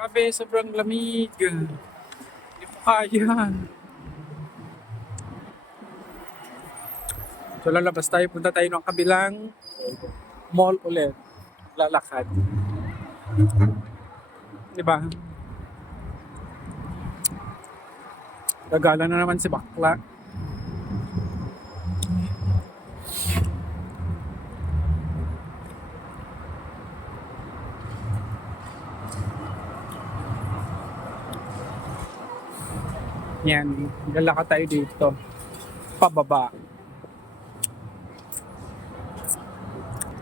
Grabe, sobrang lamig. Hindi ko kaya. So lalabas tayo, punta tayo ng kabilang mall ulit. Lalakad. Diba? Gagala na naman si bakla. Yan, lalakad tayo dito. Pababa.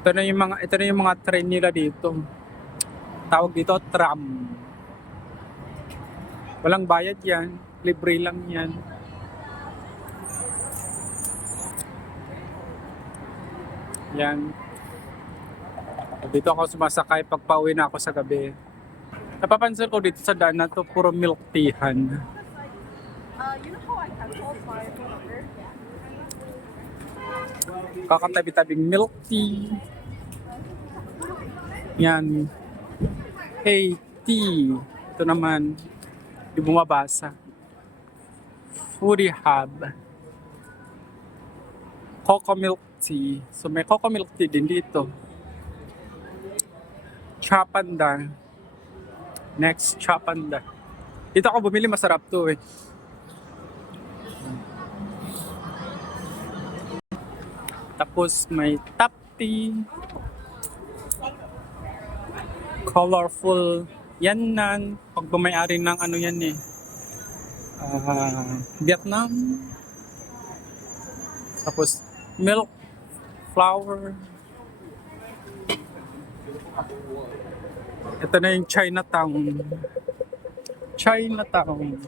Ito na yung mga train nila dito. Tawag dito tram. Walang bayad yan, libre lang yan. Yan. Dito ako sumasakay pag pauwi na ako sa gabi. Napapansin ko dito sa daan na to, puro milk teahan. You know how I canceled my phone number? Kakatabi-tabing milk tea. Yan. Hey, tea. Ito naman, di bumabasa. Foodie Hub. Coco milk tea. So may coco milk tea din dito. Chapanda. Next, Chapanda. Dito ako bumili, masarap to eh. Tapos may top tea. Colorful. Yan nan. Pag bumayari ng ano yan eh. Vietnam. Tapos milk. Flour. Ito na yung Chinatown. Chinatown.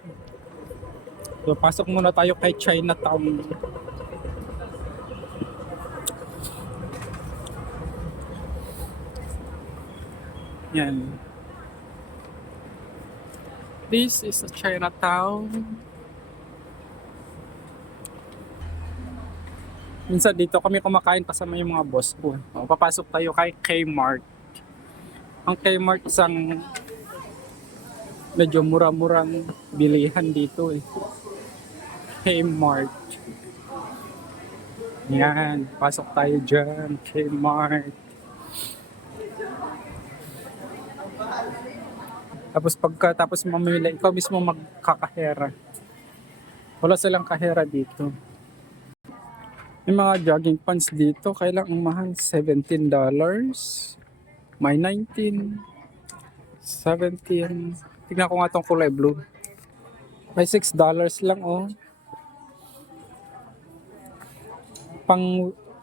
So, pasok muna tayo kay Chinatown. Yan. This is a Chinatown. Minsan dito kami kumakain kasama yung mga boss ko. Papasok tayo kay Kmart. Ang Kmart isang medyo mura-murang bilihan dito eh. Kmart. Yan, pasok tayo dyan. Kmart. Tapos pagkatapos mamili, ikaw mismo magkakahera. Wala silang kahera dito. May mga jogging pants dito, kailang ang mahal, $17. May 19, 17. Tignan ko nga tong kulay blue. May $6 lang oh.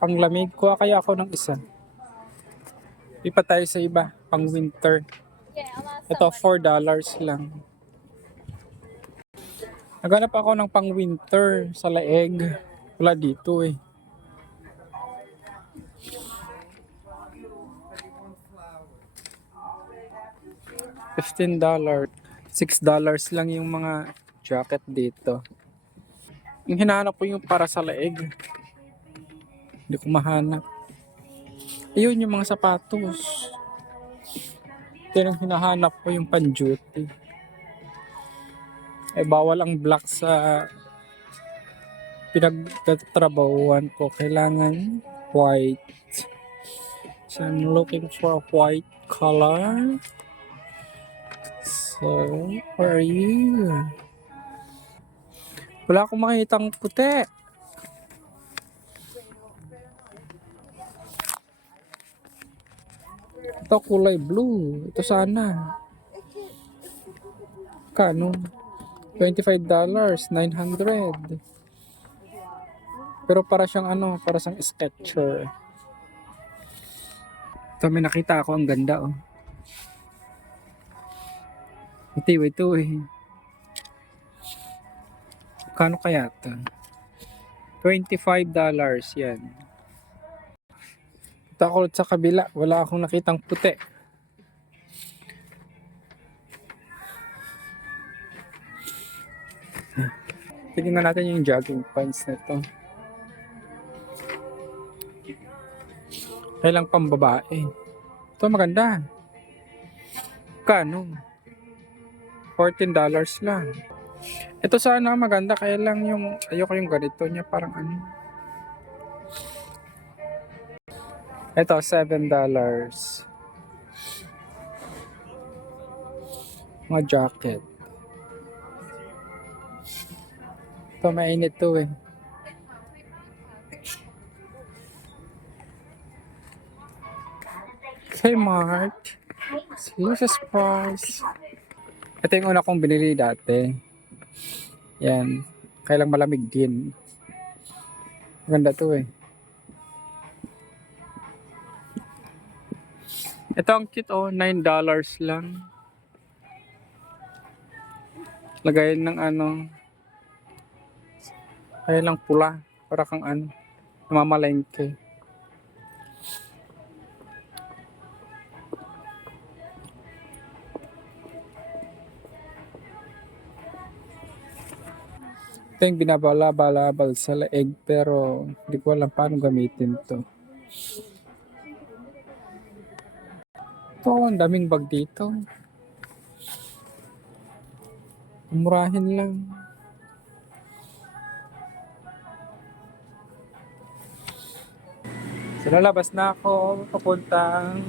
Panglamig, kuha kaya ako ng isa. Di pa tayo sa iba, pang winter. Ito $4 lang. Naghanap ako ng pang winter sa Laeg. Wala dito eh. $15. $6 lang yung mga jacket dito. Yung hinahanap ko yung para sa Laeg. Hindi ko mahanap. Ayun yung mga sapatos. Ito yung hinahanap ko yung pan-duty. Eh bawal ang black sa pinagtatrabahuan ko. Kailangan white. So I'm looking for a white color. So, where are you? Wala akong makitang puti. Ito kulay blue. Ito sana. Kano? $25, 900. Pero para siyang ano, para siyang Skechers. Ito may nakita ako, ang ganda oh. Ito eh. Kano kaya ito? $25 yan. Ito ako sa kabila, wala akong nakitang puti. Tignan natin yung jogging pants na ito. Kailang pambabae. Ito maganda. Kano? $14 lang. Ito sana maganda, kaya lang yung ayoko yung ganito niya, parang ano. Ito $7. Mga jacket. Ito mainit to eh. Kmart. Lowest price. Ito yung una kong binili dati. Yan. Kailang malamig din. Maganda to eh. Ito ang cute oh. $9 lang. Lagayan ng ano. Kaya lang pula. Para kang ano. Namamalengke. Ito yung binabala-balabal sa leeg pero hindi ko alam paano gamitin to. Ito, ang daming bag dito. Murahin lang. So lalabas na ako papuntang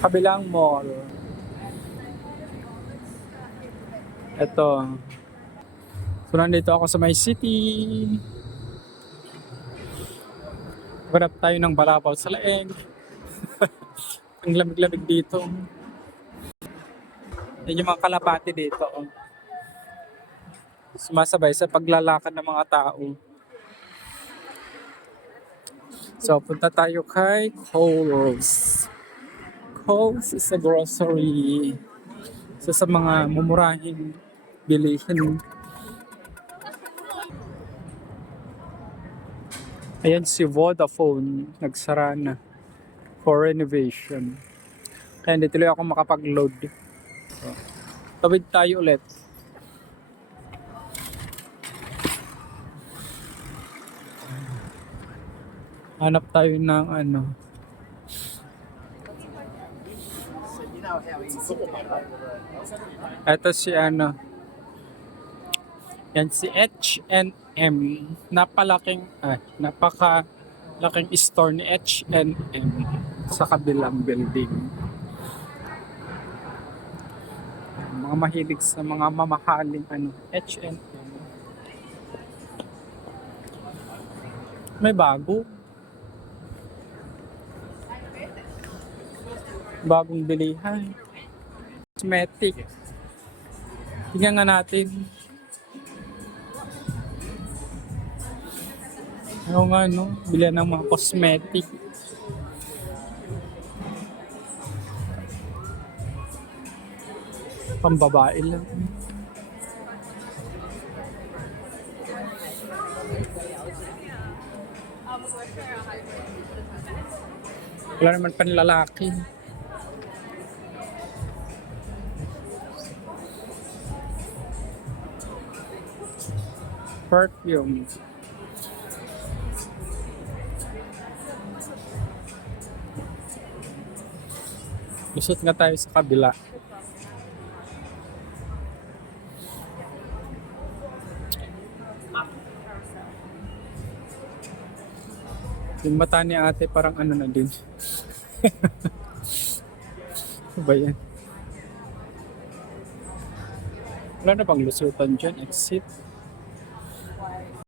kabilang mall. Ito. So nandito ako sa my city. Ganap tayo ng balabal sa leeg. Ang lamig-lamig dito. Yan yung mga kalapati dito. Oh. Sumasabay sa paglalakad ng mga tao. So punta tayo kay Kohl's. Kohl's is a grocery. So sa mga mumurahing bilihin. Ayan si Vodafone, nagsara na for renovation. Kaya hindi tuloy ako makapag-load. So, tawid tayo ulit. Hanap tayo ng ano. Ito si ano. Yan si H&M. Napakalaking store ni H&M sa kabilang building. Mga mahilig sa mga mamahaling ano, H&M. May bago. Bagong bilihan. Cosmetic. Tingnan nga natin. Ano nga no, bilihan ng mga cosmetic. Pambabae lang. Wala naman panlalaki. Perfume. Lusot nga tayo sa kabila. Yung mata ni ate parang ano na din. Ano ba yan? Wala na bang lusutan dyan? Exit.